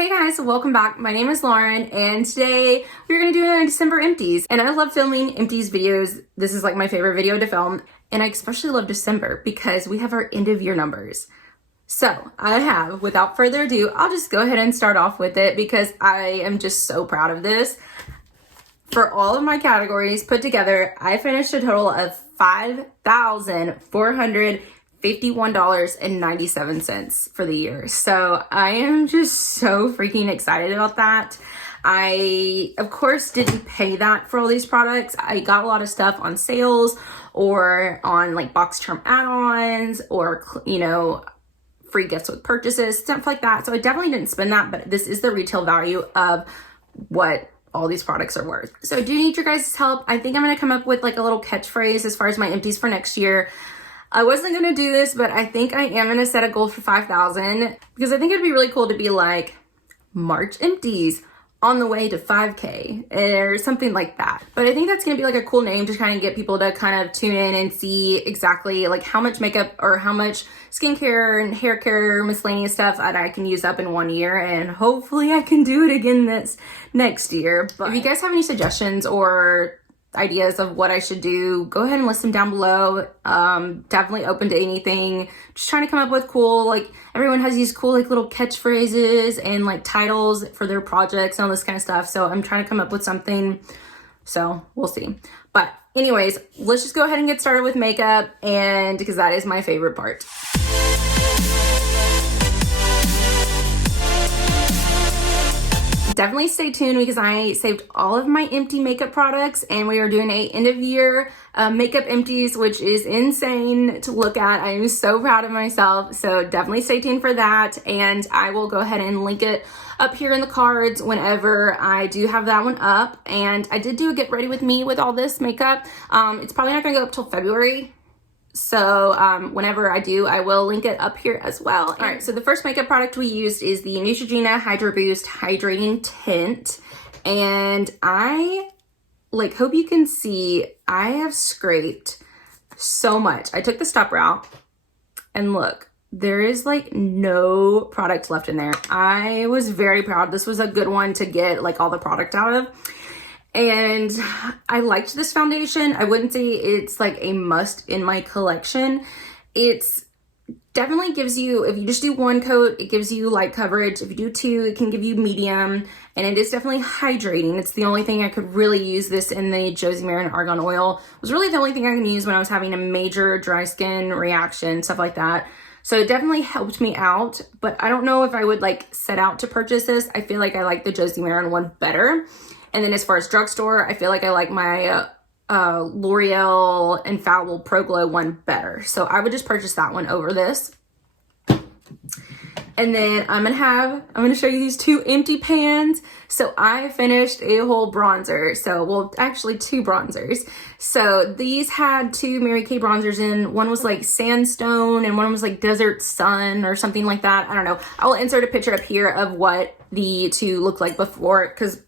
Hey guys, welcome back. My name is Lauren and today we're going to do our December empties. And I love filming empties videos. This is like my favorite video to film. And I especially love December because we have our end of year numbers. So I have, without further ado, I'll just go ahead and start off with it because I am just so proud of this. For all of my categories put together, I finished a total of $5,451.97 for the year. So I am just so freaking excited about that. I, of course, didn't pay that for all these products. I got a lot of stuff on sales or on like box charm add-ons or, you know, free gifts with purchases, stuff like that. So I definitely didn't spend that, but this is the retail value of what all these products are worth. So I do need your guys' help. I think I'm going to come up with like a little catchphrase as far as my empties for next year. I wasn't going to do this, but I think I am going to set a goal for 5,000 because I think it'd be really cool to be like March empties on the way to 5K or something like that. But I think that's going to be like a cool name to kind of get people to kind of tune in and see exactly like how much makeup or how much skincare and hair care, miscellaneous stuff that I can use up in 1 year. And hopefully I can do it again this next year. But if you guys have any suggestions or ideas of what I should do, go ahead and list them down below. Definitely open to anything. Just trying to come up with cool, like everyone has these cool like little catchphrases and like titles for their projects and all this kind of stuff. So I'm trying to come up with something. So we'll see. But anyways, let's just go ahead and get started with makeup, and because that is my favorite part. Definitely stay tuned because I saved all of my empty makeup products and we are doing a end of year makeup empties, which is insane to look at. I am so proud of myself. So definitely stay tuned for that. And I will go ahead and link it up here in the cards whenever I do have that one up. And I did do a get ready with me with all this makeup. It's probably not gonna go up till February. So whenever I do, I will link it up here as well. All right, so the first makeup product we used is the Neutrogena Hydra Boost Hydrating Tint. And I hope you can see, I have scraped so much. I took the stop route and look, there is like no product left in there. I was very proud. This was a good one to get like all the product out of. And I liked this foundation. I wouldn't say it's like a must in my collection. It's definitely gives you, if you just do one coat, it gives you light coverage. If you do two, it can give you medium. And it is definitely hydrating. It's the only thing I could really use this in the Josie Maran Argan Oil. It was really the only thing I can use when I was having a major dry skin reaction, stuff like that. So it definitely helped me out, but I don't know if I would like set out to purchase this. I feel like I like the Josie Maran one better. And then as far as drugstore, I feel like I like my L'Oreal Infallible Pro Glow one better. So I would just purchase that one over this. And then I'm gonna show you these two empty pans. So I finished a whole bronzer. So, well, actually two bronzers. So these had two Mary Kay bronzers in. One was like Sandstone and one was like Desert Sun or something like that. I don't know. I'll insert a picture up here of what the two looked like before, because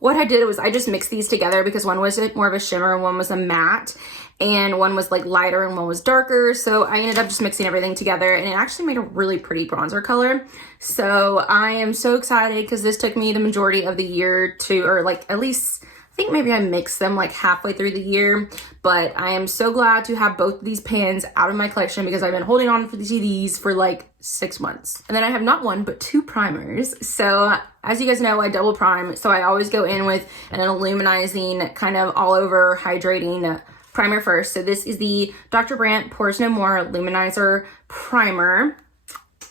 what I did was I just mixed these together because one was more of a shimmer and one was a matte, and one was like lighter and one was darker. So I ended up just mixing everything together and it actually made a really pretty bronzer color. So I am so excited because this took me the majority of the year to, or like at least, I think maybe I mixed them like halfway through the year, but I am so glad to have both of these pans out of my collection because I've been holding on to these for like 6 months. And then I have not one, but two primers. So as you guys know, I double prime. So I always go in with an illuminizing kind of all over hydrating primer first. So this is the Dr. Brandt Pores No More Luminizer Primer.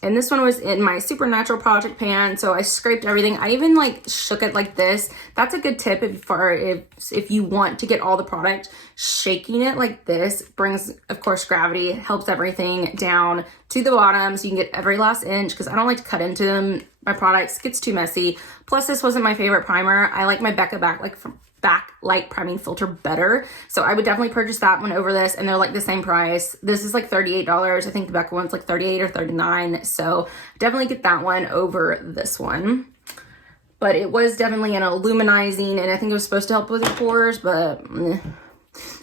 And this one was in my Supernatural Project pan, so I scraped everything. I even like shook it like this. That's a good tip if you want to get all the product. Shaking it like this brings, of course, gravity. It helps everything down to the bottom so you can get every last inch, because I don't like to cut into them. My products, it gets too messy. Plus, this wasn't my favorite primer. I like my Becca Backlight Priming Filter better. So I would definitely purchase that one over this, and they're like the same price. This is like $38. I think the Becca one's like $38 or $39. So definitely get that one over this one. But it was definitely an illuminizing, and I think it was supposed to help with your pores, but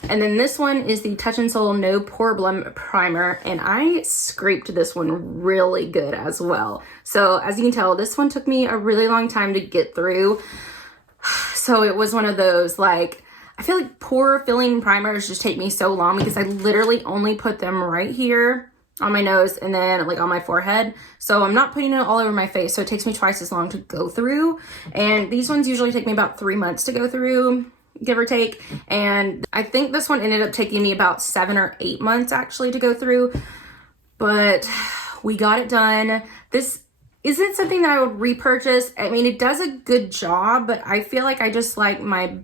And then this one is the Touch and Soul No Poreplem Primer, and I scraped this one really good as well. So as you can tell, this one took me a really long time to get through. So it was one of those, like, I feel like pore filling primers just take me so long because I literally only put them right here on my nose and then like on my forehead. So I'm not putting it all over my face. So it takes me twice as long to go through. And these ones usually take me about 3 months to go through, give or take. And I think this one ended up taking me about 7 or 8 months actually to go through. But we got it done. This isn't something that I would repurchase. I mean, it does a good job, but I feel like I just like my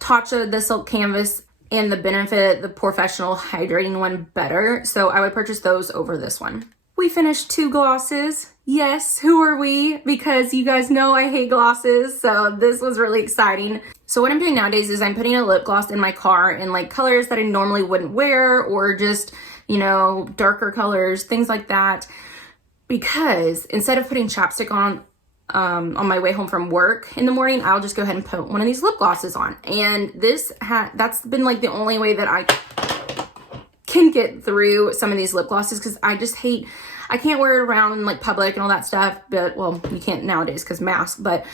Tatcha, the Silk Canvas, and the Benefit, the Professional Hydrating one better. So I would purchase those over this one. We finished 2 glosses. Yes, who are we? Because you guys know I hate glosses. So this was really exciting. So what I'm doing nowadays is I'm putting a lip gloss in my car in like colors that I normally wouldn't wear, or just, you know, darker colors, things like that. Because instead of putting chapstick on my way home from work in the morning, I'll just go ahead and put one of these lip glosses on. And that's been like the only way that I can get through some of these lip glosses, because I just hate, I can't wear it around in like public and all that stuff. But well, you can't nowadays because masks, but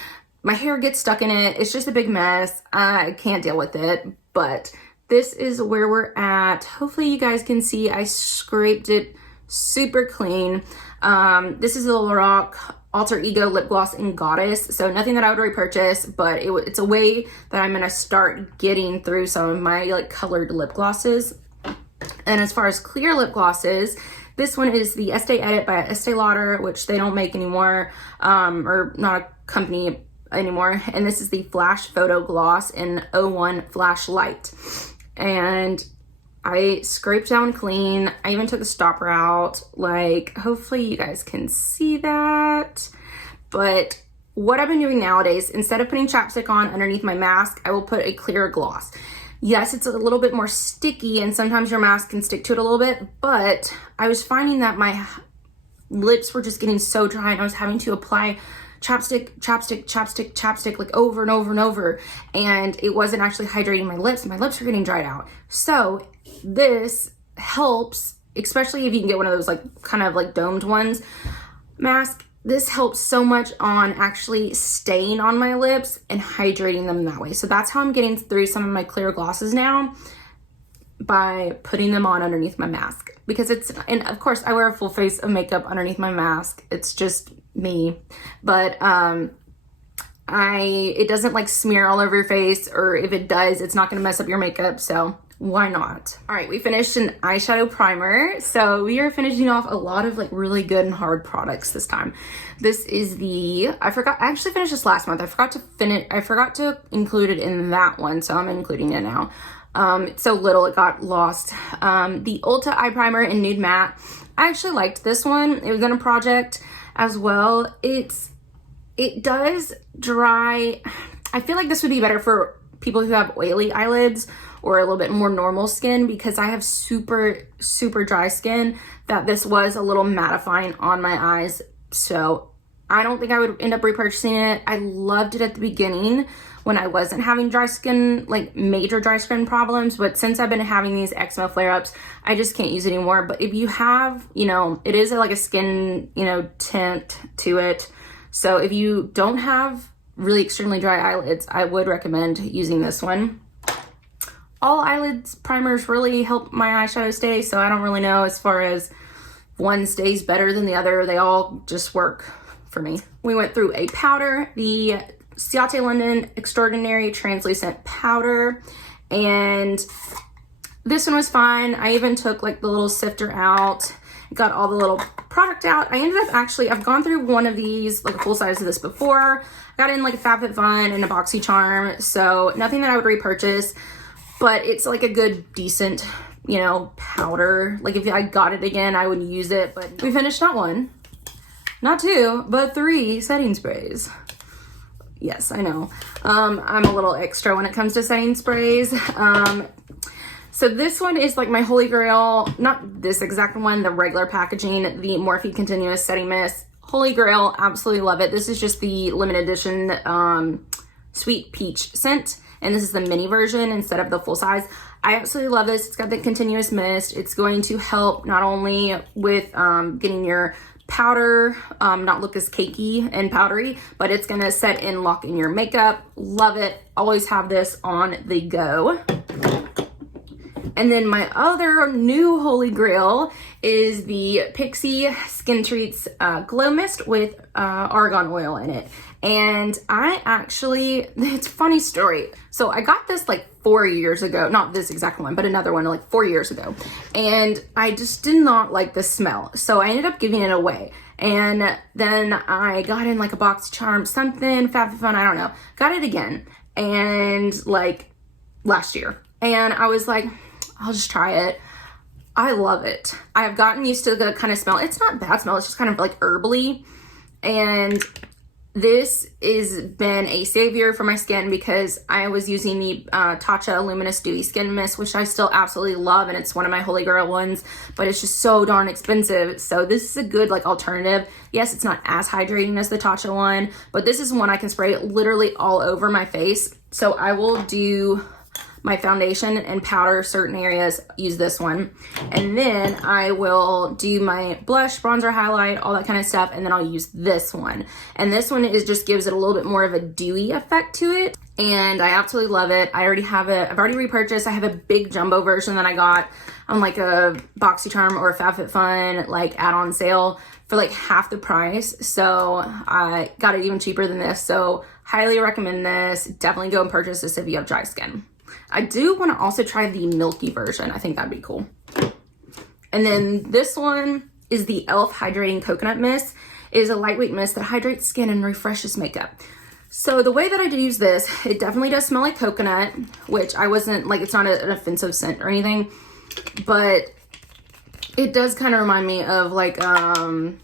my hair gets stuck in it. It's just a big mess. I can't deal with it. But this is where we're at. Hopefully you guys can see I scraped it super clean. This is the Lorac Alter Ego Lip Gloss in Goddess. So nothing that I would repurchase, but it's a way that I'm going to start getting through some of my like colored lip glosses. And as far as clear lip glosses, this one is the Estee Edit by Estee Lauder, which they don't make anymore, or not a company anymore. And this is the Flash Photo Gloss in 01 Flash Light. And I scraped down clean. I even took the stopper out. Like, hopefully you guys can see that. But what I've been doing nowadays, instead of putting chapstick on underneath my mask, I will put a clear gloss. Yes, it's a little bit more sticky and sometimes your mask can stick to it a little bit, but I was finding that my lips were just getting so dry and I was having to apply chapstick like over and over and over, and it wasn't actually hydrating my lips. My lips were getting dried out. So this helps, especially if you can get one of those like kind of like domed ones mask. This helps so much on actually staying on my lips and hydrating them that way. So that's how I'm getting through some of my clear glosses now, by putting them on underneath my mask. Because and of course I wear a full face of makeup underneath my mask. It's just me. But it doesn't like smear all over your face, or if it does, it's not gonna mess up your makeup. So why not? All right, we finished an eyeshadow primer. So we are finishing off a lot of like really good and hard products this time. This is I actually finished this last month. I forgot to include it in that one, so I'm including it now. It's so little it got lost. The Ulta eye primer in Nude Matte. I actually liked this one. It was in a project as well. It does dry. I feel like this would be better for people who have oily eyelids or a little bit more normal skin, because I have super, super dry skin, that this was a little mattifying on my eyes. So I don't think I would end up repurchasing it. I loved it at the beginning when I wasn't having dry skin, like major dry skin problems. But since I've been having these eczema flare-ups, I just can't use it anymore. But if you have, you know, it is like a skin, you know, tint to it. So if you don't have really extremely dry eyelids, I would recommend using this one. All eyelids primers really help my eyeshadow stay, so I don't really know as far as one stays better than the other. They all just work for me. We went through a powder, the Ciate London Extraordinary Translucent Powder, and this one was fine. I even took like the little sifter out, got all the little product out. I ended up I've gone through one of these, like a full size of this before. I got in like a FabFitFun and a BoxyCharm, so nothing that I would repurchase. But it's like a good, decent, you know, powder. Like if I got it again, I would use it. But we finished not 1, not 2, but 3 setting sprays. Yes, I know. I'm a little extra when it comes to setting sprays. So this one is like my holy grail. Not this exact one, the regular packaging, the Morphe Continuous Setting Mist. Holy grail, absolutely love it. This is just the limited edition Sweet Peach scent. And this is the mini version instead of the full size. I absolutely love this. It's got the continuous mist. It's going to help not only with getting your powder not look as cakey and powdery, but it's gonna set and lock in your makeup. Love it. Always have this on the go. And then my other new holy grail is the Pixi Skin Treats Glow Mist with argan oil in it. And I actually, it's a funny story. So I got this like 4 years ago, not this exact one, but another one like 4 years ago. And I just did not like the smell. So I ended up giving it away. And then I got in like a box charm, something, FabFun, I don't know. Got it again. And like last year. And I was like, I'll just try it. I love it. I've gotten used to the kind of smell. It's not bad smell. It's just kind of like herbally. And this has been a savior for my skin because I was using the Tatcha Luminous Dewy Skin Mist, which I still absolutely love, and it's one of my holy grail ones, but it's just so darn expensive. So this is a good like alternative. Yes, it's not as hydrating as the Tatcha one, but this is one I can spray literally all over my face. So I will do my foundation and powder certain areas, use this one, and then I will do my blush, bronzer, highlight, all that kind of stuff, and then I'll use this one. And this one is just gives it a little bit more of a dewy effect to it, and I absolutely love it. I already have it. I've already repurchased. I have a big jumbo version that I got on like a BoxyCharm or a FabFitFun like add-on sale for like half the price. So I got it even cheaper than this. So highly recommend this. Definitely go and purchase this if you have dry skin. I do want to also try the milky version. I think that'd be cool. And then this one is the e.l.f. Hydrating Coconut Mist. It is a lightweight mist that hydrates skin and refreshes makeup. So the way that I use this, it definitely does smell like coconut, which I wasn't, like it's not an offensive scent or anything, but it does kind of remind me of like a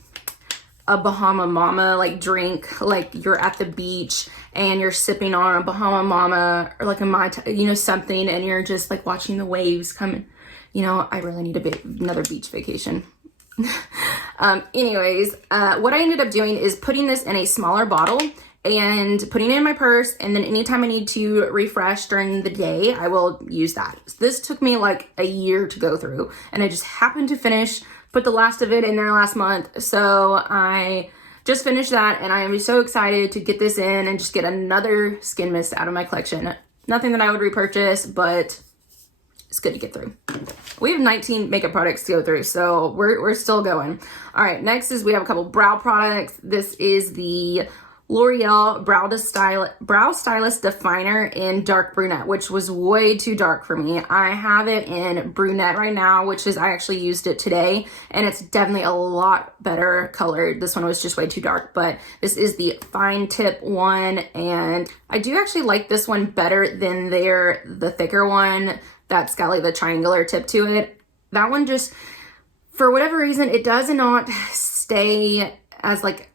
Bahama Mama like drink, like you're at the beach and you're sipping on a Bahama Mama or like a Mai Tai, you know, something, and you're just like watching the waves coming. You know, I really need another beach vacation. Anyways, what I ended up doing is putting this in a smaller bottle and putting it in my purse, and then anytime I need to refresh during the day, I will use that. So this took me like a year to go through, and I just happened to put the last of it in there last month. So I just finished that, and I am so excited to get this in and just get another skin mist out of my collection. Nothing that I would repurchase, but it's good to get through. We have 19 makeup products to go through, so we're still going. All right, next is we have a couple brow products. This is the L'Oreal Brow Stylist Definer in Dark Brunette, which was way too dark for me. I have it in Brunette right now, which is, I actually used it today, and it's definitely a lot better colored. This one was just way too dark, but this is the fine tip one, and I do actually like this one better than the thicker one that's got like the triangular tip to it. That one just, for whatever reason, it does not stay as like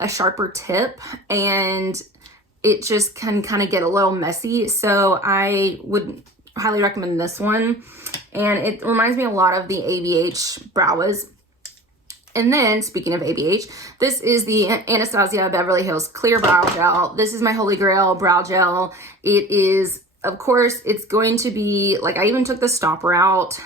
a sharper tip, and it just can kind of get a little messy. So I would highly recommend this one, and it reminds me a lot of the ABH Brow Wiz. And then, speaking of ABH, this is the Anastasia Beverly Hills Clear Brow Gel. This is my holy grail brow gel. It is, of course, it's going to be, like, I even took the stopper out.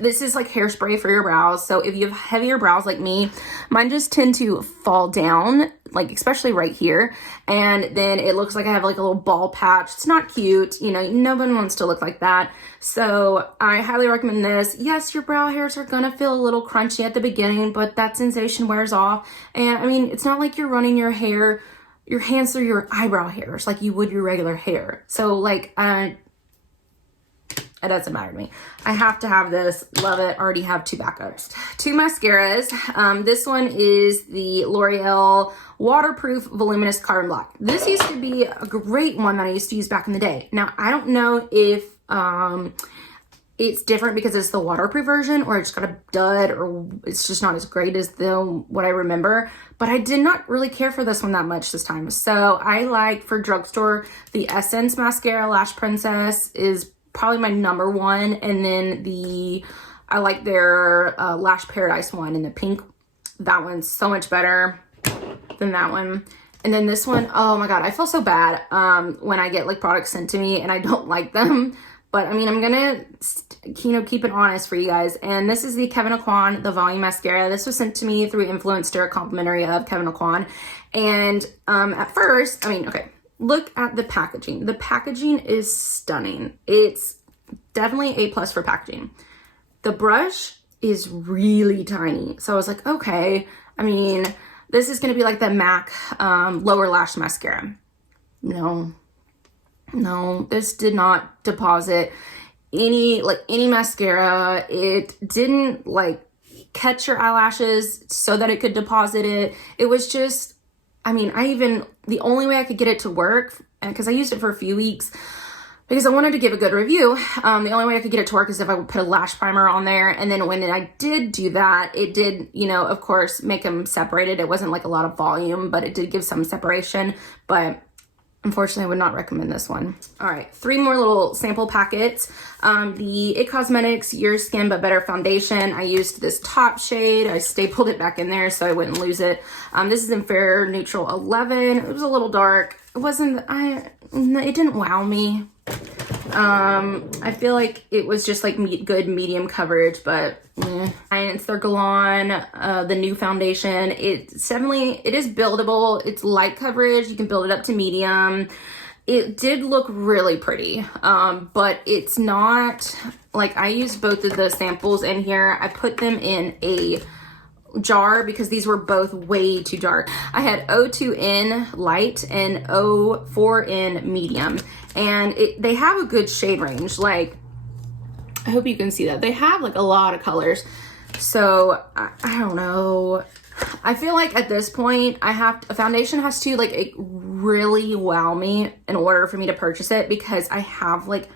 This is like hairspray for your brows. So if you have heavier brows like me, mine just tend to fall down, like especially right here. And then it looks like I have like a little ball patch. It's not cute. You know, no one wants to look like that. So I highly recommend this. Yes, your brow hairs are gonna feel a little crunchy at the beginning, but that sensation wears off. And I mean, it's not like you're running your hands through your eyebrow hairs like you would your regular hair. So like, it doesn't matter to me. I have to have this. Love it. Already have 2 backups. 2 mascaras. This one is the L'Oreal Waterproof Voluminous Carbon Black. This used to be a great one that I used to use back in the day. Now, I don't know if it's different because it's the waterproof version, or it's got a dud, or it's just not as great as what I remember. But I did not really care for this one that much this time. So I like, for drugstore, the Essence Mascara Lash Princess is probably my number one, and then I like their Lash Paradise one in the pink. That one's so much better than that one. And then this one, oh my god, I feel so bad when I get like products sent to me and I don't like them, But I mean, I'm gonna, you know, keep it honest for you guys. And this is the Kevyn Aucoin, the Volume Mascara. This was sent to me through Influencer, complimentary of Kevyn Aucoin. And at first, I mean, okay, look at the packaging. The packaging is stunning. It's definitely A+ for packaging. The brush is really tiny. So I was like, okay, I mean, this is gonna be like the MAC lower lash mascara. No, this did not deposit any mascara. It didn't like catch your eyelashes so that it could deposit it. It was just, I mean, the only way I could get it to work, because I used it for a few weeks because I wanted to give a good review. The only way I could get it to work is if I would put a lash primer on there. And then when I did do that, it did, you know, of course, make them separated. It wasn't like a lot of volume, but it did give some separation. But unfortunately, I would not recommend this one. All right, 3 more little sample packets. The IT Cosmetics Your Skin But Better Foundation. I used this top shade. I stapled it back in there so I wouldn't lose it. This is in Fair Neutral 11. It was a little dark. It wasn't, it didn't wow me. I feel like it was just like good medium coverage, but and it's their Guerlain The New Foundation. It is buildable. It's light coverage. You can build it up to medium. It did look really pretty, but it's not, like, I used both of the samples in here. I put them in a jar because these were both way too dark. I had 02N light and 04N medium, and they have a good shade range. Like, I hope you can see that. They have like a lot of colors. So I don't know. I feel like at this point a foundation has to like really wow me in order for me to purchase it, because I have like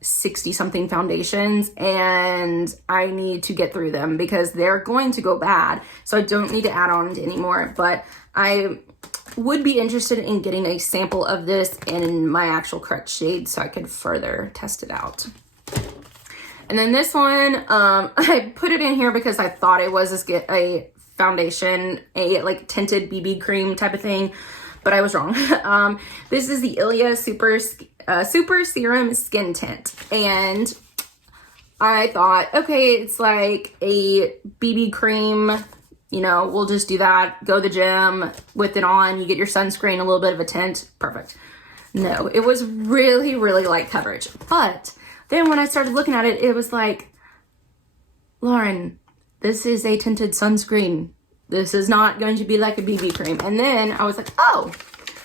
60 something foundations and I need to get through them because they're going to go bad. So I don't need to add on to anymore, but I would be interested in getting a sample of this in my actual correct shade so I could further test it out. And then this one, I put it in here because I thought it was a foundation, a like tinted BB cream type of thing, but I was wrong. This is the Ilia Super Serum Skin Tint. And I thought, okay, it's like a BB cream, you know, we'll just do that, go to the gym with it on, you get your sunscreen, a little bit of a tint, perfect. No, it was really, really light coverage. But then when I started looking at it, it was like, Lauren, this is a tinted sunscreen. This is not going to be like a BB cream. And then I was like, oh,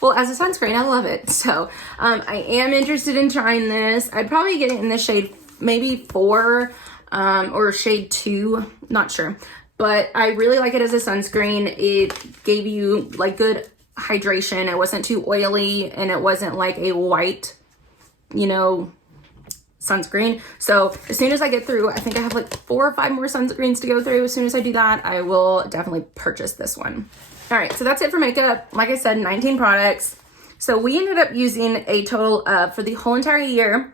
well, as a sunscreen, I love it. So I am interested in trying this. I'd probably get it in the shade maybe 4 or shade 2, not sure. But I really like it as a sunscreen. It gave you like good hydration. It wasn't too oily and it wasn't like a white, you know, sunscreen. So as soon as I get through, I think I have like 4 or 5 more sunscreens to go through. As soon as I do that, I will definitely purchase this one. All right, so that's it for makeup. Like I said, 19 products. So we ended up using a total of, for the whole entire year,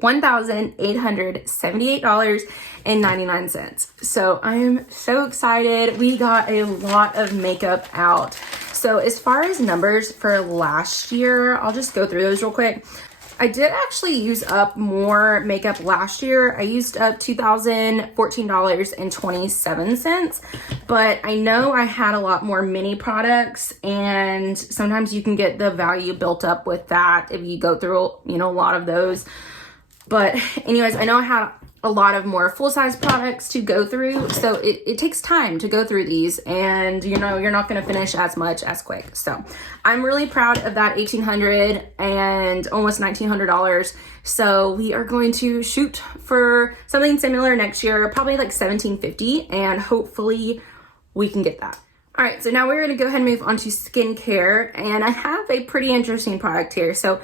$1,878.99. So I am so excited. We got a lot of makeup out. So as far as numbers for last year, I'll just go through those real quick. I did actually use up more makeup last year. I used up $2,014.27, but I know I had a lot more mini products, and sometimes you can get the value built up with that if you go through, you know, a lot of those. But anyways, I know I had a lot of more full-size products to go through, so it takes time to go through these, and you know, you're not going to finish as much as quick. So I'm really proud of that $1,800 and almost $1,900. So we are going to shoot for something similar next year, probably like $1,750, and hopefully we can get that. All right, so now we're going to go ahead and move on to skincare, and I have a pretty interesting product here. So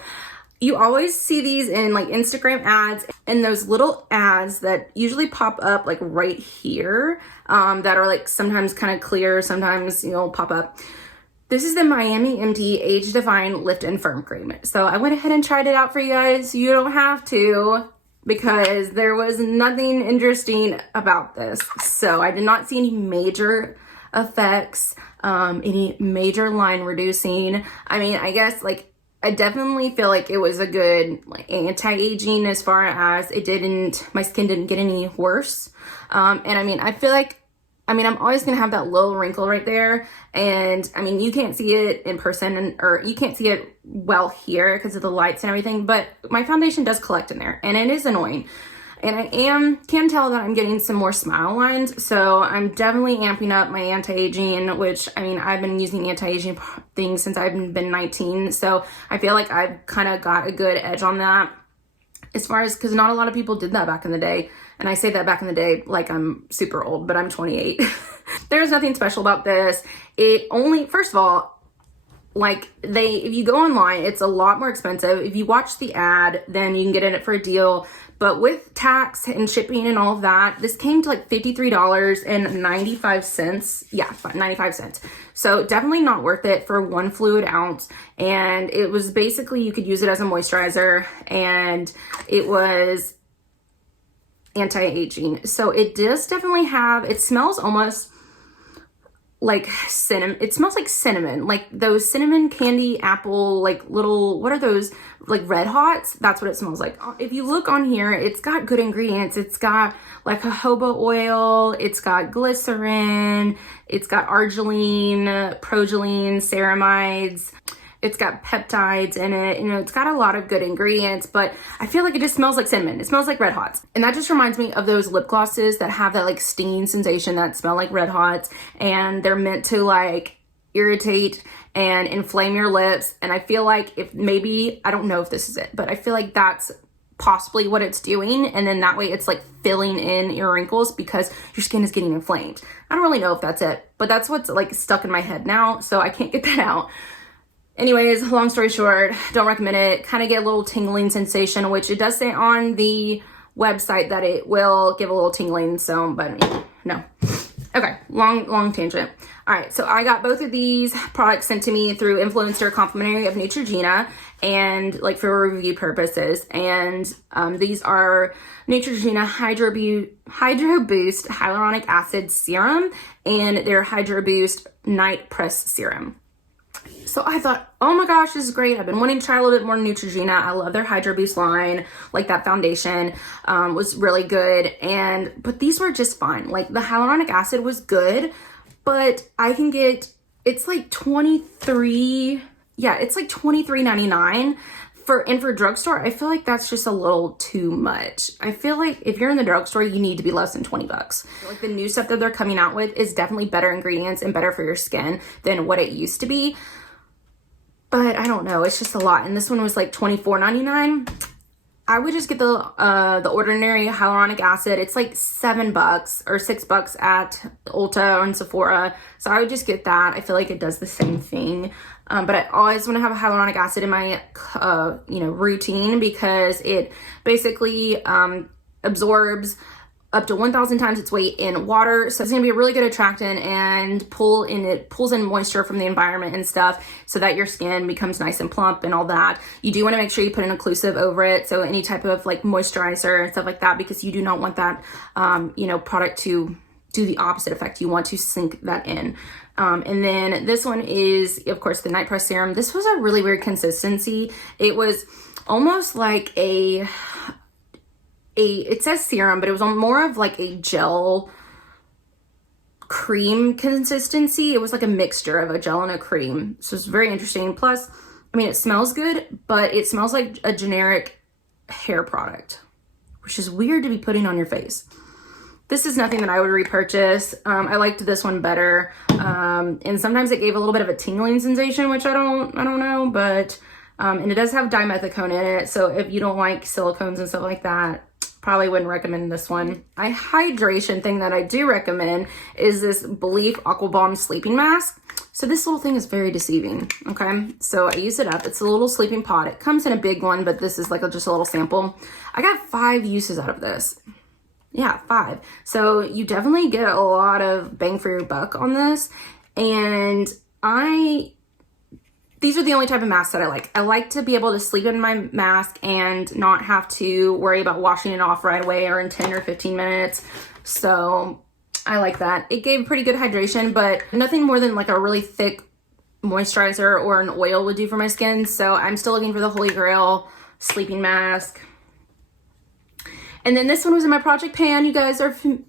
you always see these in like Instagram ads, and those little ads that usually pop up like right here, that are like sometimes kind of clear, sometimes, you know, pop up. This is the Miami MD Age Define Lift and Firm Cream. So I went ahead and tried it out for you guys. You don't have to, because there was nothing interesting about this. So I did not see any major effects, any major line reducing. I mean, I guess like I definitely feel like it was a good like anti-aging as far as my skin didn't get any worse. And I mean, I feel like, I'm always gonna have that little wrinkle right there. And I mean, you can't see it in person or you can't see it well here because of the lights and everything, but my foundation does collect in there and it is annoying. And I can tell that I'm getting some more smile lines. So I'm definitely amping up my anti-aging, which I mean, I've been using anti-aging things since I've been 19. So I feel like I've kind of got a good edge on that as far as, because not a lot of people did that back in the day. And I say that back in the day like I'm super old, but I'm 28. There's nothing special about this. First of all, like if you go online, it's a lot more expensive. If you watch the ad, then you can get it for a deal. But with tax and shipping and all of that, this came to like $53.95. Yeah, 95 cents. So definitely not worth it for 1 fluid ounce. And it was basically, you could use it as a moisturizer and it was anti-aging. So it does definitely it smells almost like cinnamon. It smells like cinnamon, like those cinnamon candy apple, like little, what are those, like Red Hots? That's what it smells like. If you look on here, it's got good ingredients. It's got like jojoba oil, it's got glycerin, it's got arginine, progeline, ceramides, it's got peptides in it. You know, it's got a lot of good ingredients, but I feel like it just smells like cinnamon. It smells like Red Hots. And that just reminds me of those lip glosses that have that like stinging sensation that smell like Red Hots. And they're meant to like irritate and inflame your lips. And I feel like I don't know if this is it, but I feel like that's possibly what it's doing. And then that way it's like filling in your wrinkles because your skin is getting inflamed. I don't really know if that's it, but that's what's like stuck in my head now. So I can't get that out. Anyways, long story short, don't recommend it. Kind of get a little tingling sensation, which it does say on the website that it will give a little tingling. So, but no. Okay, long tangent. All right, so I got both of these products sent to me through Influencer complimentary of Neutrogena and like for review purposes. And these are Neutrogena Hydro Boost Hyaluronic Acid Serum and their Hydro Boost Night Press Serum. So I thought, oh my gosh, this is great. I've been wanting to try a little bit more Neutrogena. I love their Hydro Boost line. Like that foundation was really good. But these were just fine. Like the hyaluronic acid was good, but I can get, it's like $23.99 for drugstore. I feel like that's just a little too much. I feel like if you're in the drugstore, you need to be less than 20 bucks. Like the new stuff that they're coming out with is definitely better ingredients and better for your skin than what it used to be. But I don't know, it's just a lot. And this one was like $24.99. I would just get the ordinary hyaluronic acid. It's like $7 or $6 at Ulta and Sephora. So I would just get that. I feel like it does the same thing. But I always want to have a hyaluronic acid in my routine because it basically absorbs up to 1,000 times its weight in water. So it's gonna be a really good attractant and pulls in moisture from the environment and stuff so that your skin becomes nice and plump and all that. You do wanna make sure you put an occlusive over it. So any type of like moisturizer and stuff like that, because you do not want that, product to do the opposite effect. You want to sink that in. And then this one is, of course, the Night Press Serum. This was a really weird consistency. It was almost like it says serum, but it was more of like a gel cream consistency. It was like a mixture of a gel and a cream. So it's very interesting. Plus, I mean, it smells good, but it smells like a generic hair product, which is weird to be putting on your face. This is nothing that I would repurchase. I liked this one better. And sometimes it gave a little bit of a tingling sensation, which I don't know, but, and it does have dimethicone in it. So if you don't like silicones and stuff like that, probably wouldn't recommend this one. A hydration thing that I do recommend is this Belief Aqua Balm Sleeping Mask. So this little thing is very deceiving, okay? So I use it up. It's a little sleeping pot. It comes in a big one, but this is like just a little sample. I got 5 uses out of this. Yeah, 5. So you definitely get a lot of bang for your buck on this. And these are the only type of masks that I like. I like to be able to sleep in my mask and not have to worry about washing it off right away or in 10 or 15 minutes. So I like that. It gave pretty good hydration, but nothing more than like a really thick moisturizer or an oil would do for my skin. So I'm still looking for the Holy Grail sleeping mask. And then this one was in my project pan. You guys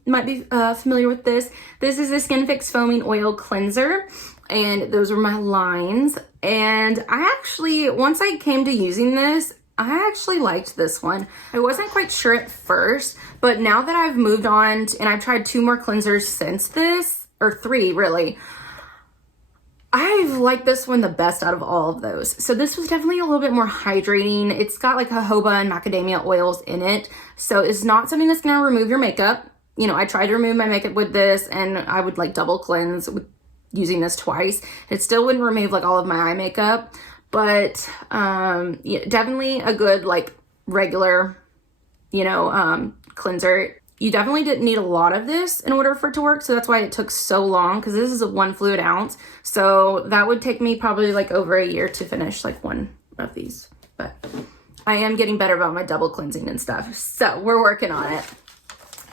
might be familiar with this. This is the Skin Fix Foaming Oil Cleanser. And those were my lines. And I actually, once I came to using this, I actually liked this one. I wasn't quite sure at first, but now that I've moved on and I've tried 2 more cleansers since this, or 3 really, I've liked this one the best out of all of those. So this was definitely a little bit more hydrating. It's got like jojoba and macadamia oils in it. So it's not something that's gonna remove your makeup. You know, I tried to remove my makeup with this and I would like double cleanse with using this twice. It still wouldn't remove like all of my eye makeup, but yeah, definitely a good like regular, you know, cleanser. You definitely didn't need a lot of this in order for it to work, so that's why it took so long, because this is a 1 fluid ounce. So that would take me probably like over a year to finish like one of these. But I am getting better about my double cleansing and stuff, so we're working on it.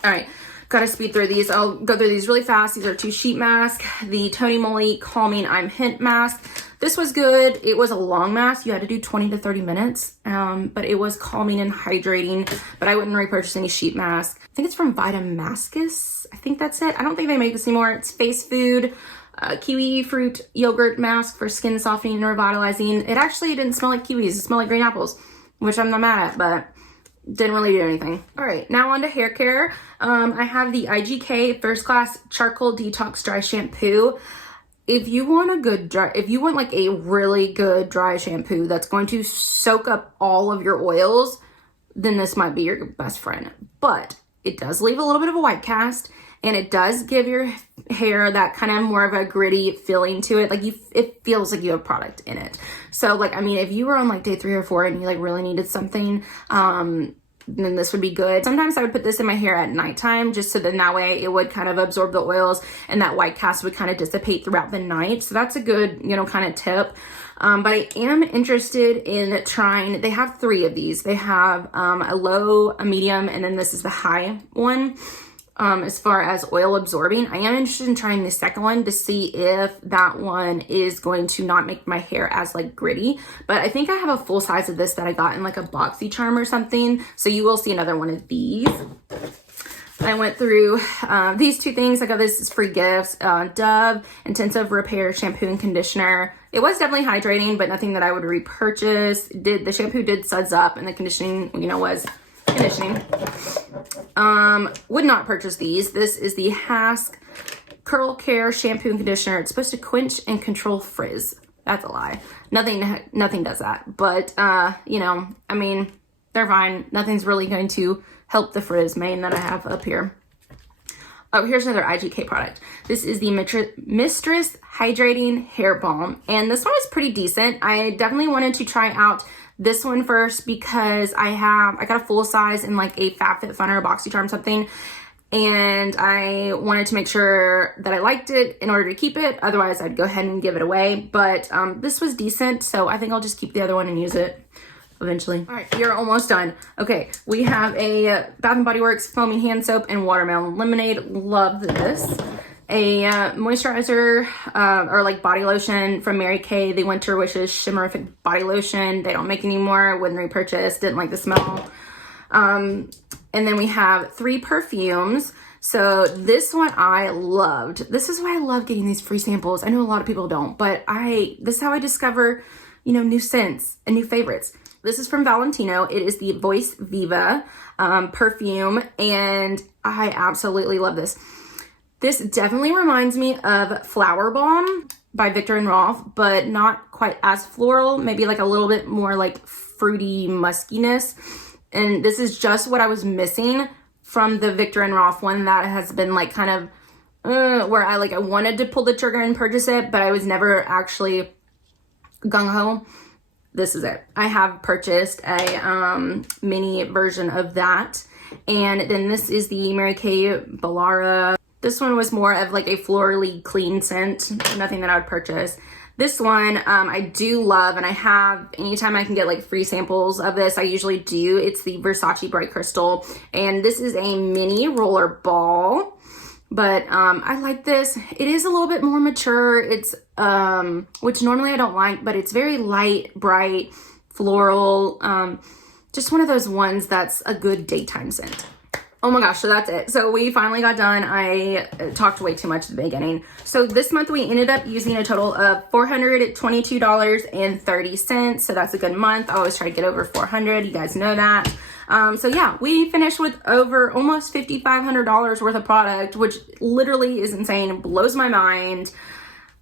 All right, gotta speed through these. I'll go through these really fast. These are 2 sheet masks. The Tony Moly Calming I'm Hint mask. This was good. It was a long mask. You had to do 20 to 30 minutes, but it was calming and hydrating, but I wouldn't repurchase any sheet mask. I think it's from Vitamascus. I think that's it. I don't think they make this anymore. It's Face Food, kiwi fruit yogurt mask for skin softening and revitalizing. It actually didn't smell like kiwis. It smelled like green apples, which I'm not mad at, but didn't really do anything. All right, now on to hair care. I have the IGK First Class Charcoal Detox Dry Shampoo. If you want a good dry, if you want like a really good dry shampoo that's going to soak up all of your oils, then this might be your best friend. But it does leave a little bit of a white cast, and it does give your hair that kind of more of a gritty feeling to it. Like it feels like you have product in it. So like, I mean, if you were on like day 3 or 4 and you like really needed something, then this would be good. Sometimes I would put this in my hair at nighttime, just so then that way it would kind of absorb the oils and that white cast would kind of dissipate throughout the night. So that's a good, you know, kind of tip. But I am interested in trying, they have 3 of these. They have a low, a medium, and then this is the high one. As far as oil absorbing, I am interested in trying the second one to see if that one is going to not make my hair as like gritty. But I think I have a full size of this that I got in like a BoxyCharm or something. So you will see another one of these. I went through these 2 things. I got this as free gifts. Dove Intensive Repair Shampoo and Conditioner. It was definitely hydrating, but nothing that I would repurchase. The shampoo did suds up, and the conditioning, you know, was conditioning. Would not purchase these. This is the Hask Curl Care Shampoo and Conditioner. It's supposed to quench and control frizz. That's a lie. Nothing does that. But, you know, I mean, they're fine. Nothing's really going to help the frizz mane that I have up here. Oh, here's another IGK product. This is the Mistress Hydrating Hair Balm. And this one is pretty decent. I definitely wanted to try out this one first because I got a full size in like a FabFitFun or a BoxyCharm something, and I wanted to make sure that I liked it in order to keep it. Otherwise, I'd go ahead and give it away. But this was decent, so I think I'll just keep the other one and use it eventually. All right, we are almost done. Okay, we have a Bath & Body Works Foaming Hand Soap and Watermelon Lemonade. Love this. A moisturizer or like body lotion from Mary Kay, the Winter Wishes Shimmerific Body Lotion. They don't make anymore. Wouldn't repurchase. Didn't like the smell. And then we have 3 perfumes. So this one I loved. This is why I love getting these free samples. I know a lot of people don't, but this is how I discover, you know, new scents and new favorites. This is from Valentino. It is the Voice Viva perfume, and I absolutely love this. This definitely reminds me of Flower Bomb by Viktor and Rolf, but not quite as floral, maybe like a little bit more like fruity muskiness. And this is just what I was missing from the Viktor and Rolf one that has been like kind of where I wanted to pull the trigger and purchase it, but I was never actually gung-ho. This is it. I have purchased a mini version of that. And then this is the Mary Kay Ballara. This one was more of like a florally clean scent, nothing that I would purchase. This one I do love, and I have, anytime I can get like free samples of this, I usually do. It's the Versace Bright Crystal, and this is a mini roller ball But I like this. It is a little bit more mature. It's which normally I don't like, but it's very light, bright, floral. Just one of those ones that's a good daytime scent. Oh my gosh, so that's it. So we finally got done. I talked way too much at the beginning. So this month we ended up using a total of $422.30. So that's a good month. I always try to get over 400. You guys know that. So yeah, we finished with over almost $5,500 worth of product, which literally is insane. Blows my mind.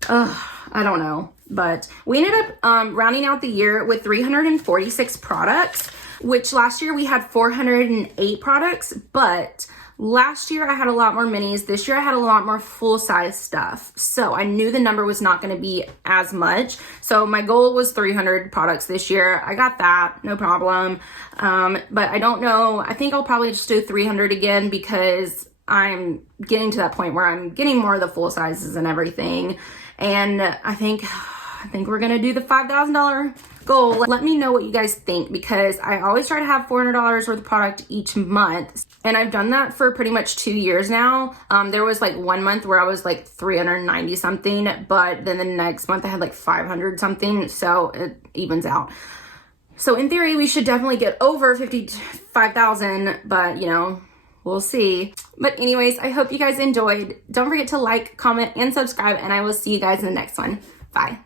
I don't know. But we ended up rounding out the year with 346 products, which last year we had 408 products, but last year I had a lot more minis. This year I had a lot more full-size stuff. So I knew the number was not going to be as much. So my goal was 300 products this year. I got that, no problem. But I don't know. I think I'll probably just do 300 again because I'm getting to that point where I'm getting more of the full sizes and everything. And I think we're going to do the $5,000 goal. Let me know what you guys think, because I always try to have $400 worth of product each month. And I've done that for pretty much 2 years now. There was like 1 month where I was like 390 something, but then the next month I had like 500 something. So it evens out. So in theory, we should definitely get over 55,000, but you know, we'll see. But anyways, I hope you guys enjoyed. Don't forget to like, comment, and subscribe, and I will see you guys in the next one. Bye.